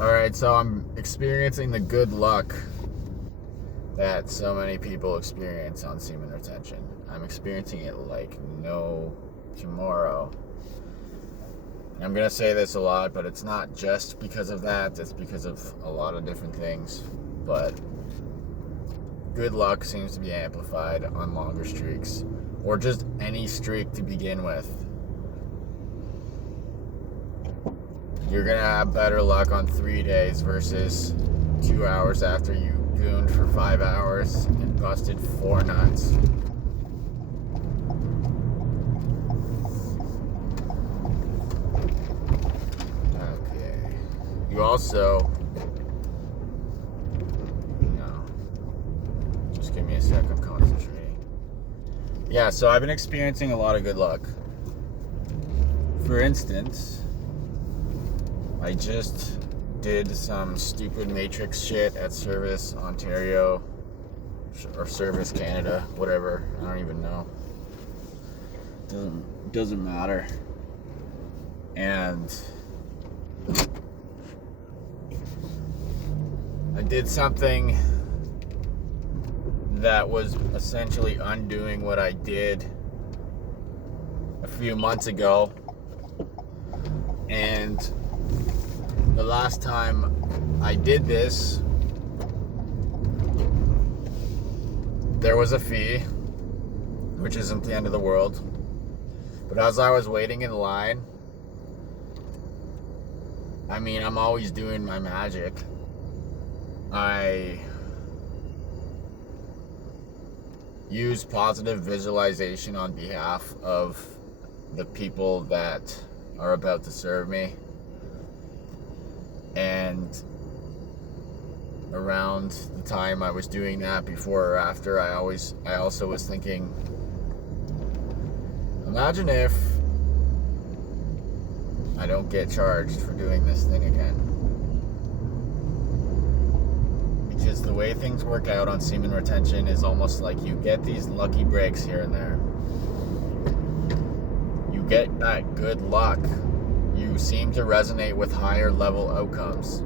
Alright, so I'm experiencing the good luck that so many people experience on semen retention. I'm experiencing it like no tomorrow. I'm going to say this a lot, but it's not just because of that. It's because of a lot of different things. But good luck seems to be amplified on longer streaks, or just any streak to begin with. You're going to have better luck on 3 days versus 2 hours after you gooned for 5 hours and busted 4 nuts. Okay. You also... No. Just give me a sec, I'm concentrating. Yeah, so I've been experiencing a lot of good luck. For instance... I just did some stupid Matrix shit at Service Ontario, or Service Canada, whatever, I don't even know. Doesn't matter. And I did something that was essentially undoing what I did a few months ago. And the last time I did this, there was a fee, which isn't the end of the world. But as I was waiting in line, I mean, I'm always doing my magic. I use positive visualization on behalf of the people that are about to serve me. And around the time I was doing that, before or after, I also was thinking, imagine if I don't get charged for doing this thing again. Because the way things work out on semen retention is almost like you get these lucky breaks here and there. You get that good luck. You seem to resonate with higher level outcomes.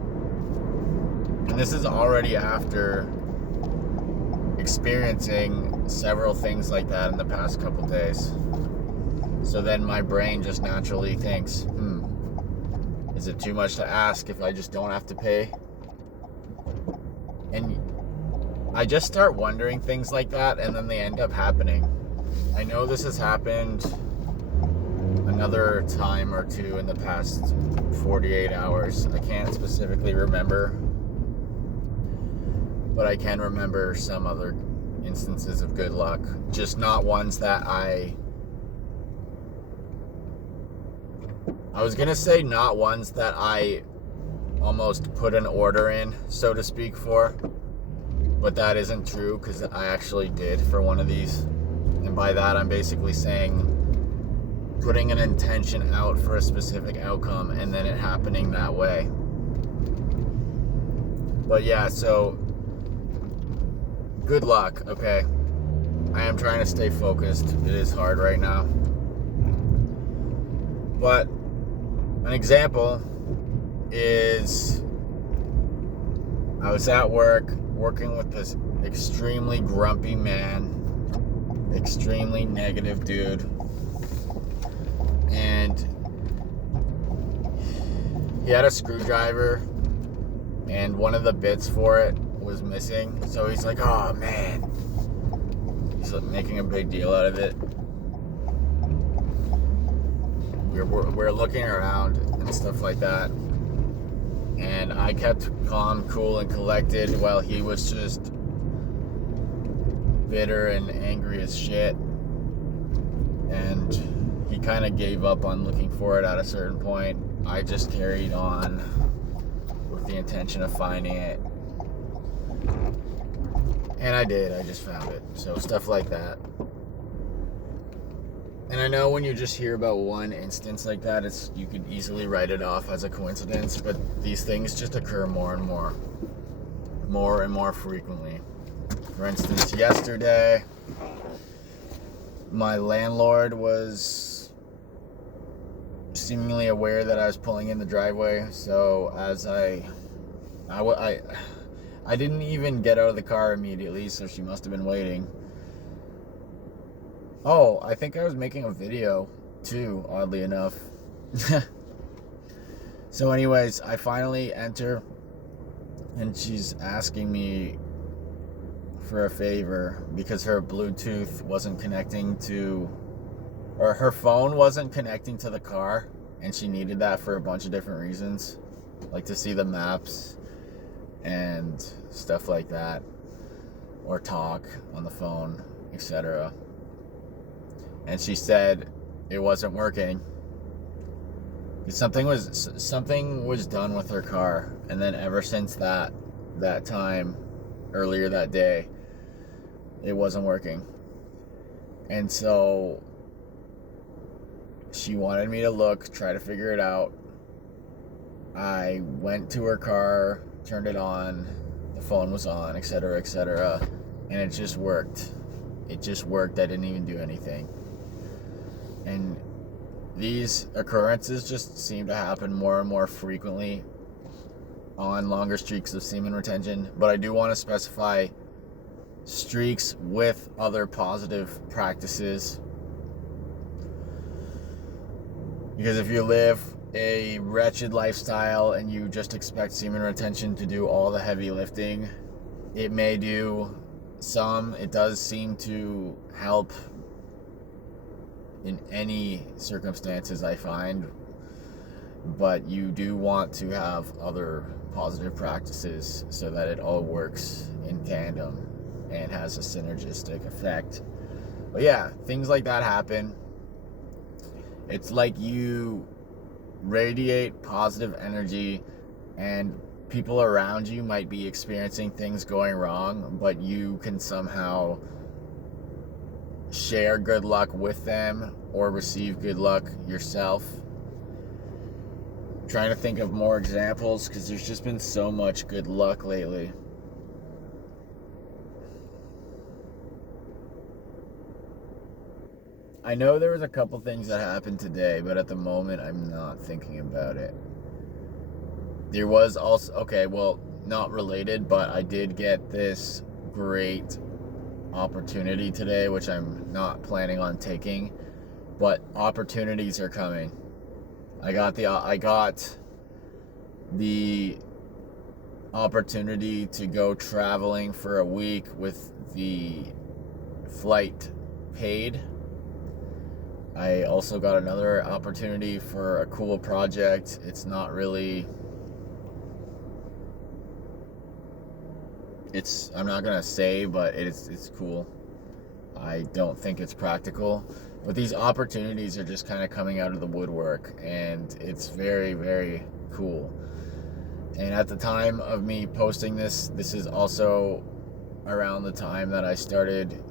And this is already after experiencing several things like that in the past couple days. So then my brain just naturally thinks, is it too much to ask if I just don't have to pay? And I just start wondering things like that, and then they end up happening. I know this has happened another time or two in the past 48 hours. I can't specifically remember, but I can remember some other instances of good luck, just not ones that I was gonna say not ones that I almost put an order in, so to speak, for, but that isn't true, because I actually did for one of these. And by that I'm basically saying putting an intention out for a specific outcome and then it happening that way. But yeah, so good luck. Okay, I am trying to stay focused. It is hard right now, but an example is I was at work working with this extremely grumpy man, extremely negative dude, and he had a screwdriver and one of the bits for it was missing. So he's like, oh man, he's like making a big deal out of it. We're looking around and stuff like that, and I kept calm, cool, and collected while he was just bitter and angry as shit. And he kind of gave up on looking for it at a certain point. I just carried on with the intention of finding it, and I did. I just found it. So stuff like that. And I know when you just hear about one instance like that, you could easily write it off as a coincidence, but these things just occur more and more frequently. For instance, yesterday, my landlord was seemingly aware that I was pulling in the driveway, so as I I didn't even get out of the car immediately, so she must have been waiting. Oh, I think I was making a video too, oddly enough. So anyways, I finally enter and she's asking me for a favor because her Bluetooth wasn't connecting to, or her phone wasn't connecting to the car, and she needed that for a bunch of different reasons, like to see the maps and stuff like that, or talk on the phone, etc. And she said it wasn't working. Something was done with her car, and then ever since that time earlier that day, it wasn't working. And so she wanted me to look, try to figure it out. I went to her car, turned it on, the phone was on, etc., etc., and it just worked. It just worked. I didn't even do anything. And these occurrences just seem to happen more and more frequently on longer streaks of semen retention, but I do want to specify streaks with other positive practices, because if you live a wretched lifestyle and you just expect semen retention to do all the heavy lifting, it may do some. It does seem to help in any circumstances, I find, but you do want to have other positive practices so that it all works in tandem and has a synergistic effect. But yeah, things like that happen. It's like you radiate positive energy, and people around you might be experiencing things going wrong, but you can somehow share good luck with them or receive good luck yourself. I'm trying to think of more examples because there's just been so much good luck lately. I know there was a couple things that happened today, but at the moment I'm not thinking about it. There was also, okay, well, not related, but I did get this great opportunity today, which I'm not planning on taking, but opportunities are coming. I got the opportunity to go traveling for a week with the flight paid. I also got another opportunity for a cool project. It's not really, I'm not gonna say, but it's cool. I don't think it's practical, but these opportunities are just kind of coming out of the woodwork, and it's very, very cool. And at the time of me posting this is also around the time that I started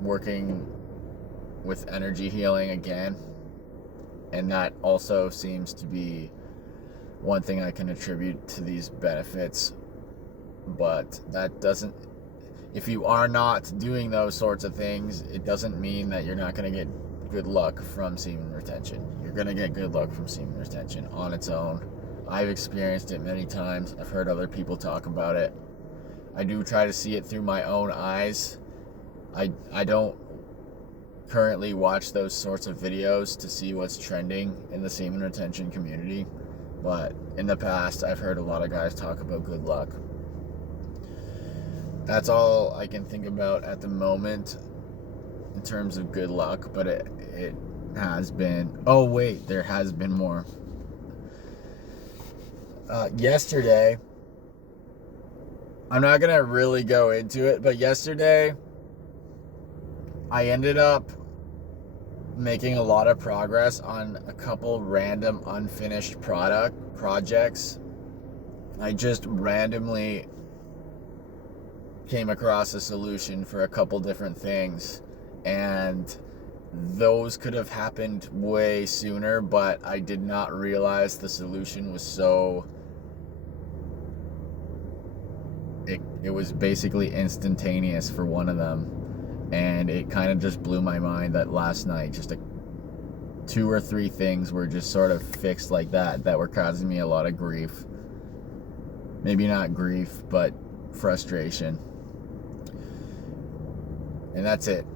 working with energy healing again, and that also seems to be one thing I can attribute to these benefits. But that doesn't, if you are not doing those sorts of things, it doesn't mean that you're not going to get good luck from semen retention. You're going to get good luck from semen retention on its own. I've experienced it many times. I've heard other people talk about it. I do try to see it through my own eyes. I don't currently watch those sorts of videos to see what's trending in the semen retention community, but in the past I've heard a lot of guys talk about good luck. That's all I can think about at the moment in terms of good luck, but it has been, oh wait, there has been more. Yesterday, I'm not gonna really go into it, but yesterday I ended up making a lot of progress on a couple random unfinished projects. I just randomly came across a solution for a couple different things, and those could have happened way sooner, but I did not realize the solution was so, it was basically instantaneous for one of them. And it kind of just blew my mind that last night, just 2 or 3 things were just sort of fixed like that were causing me a lot of grief. maybe not grief, but frustration. And that's it.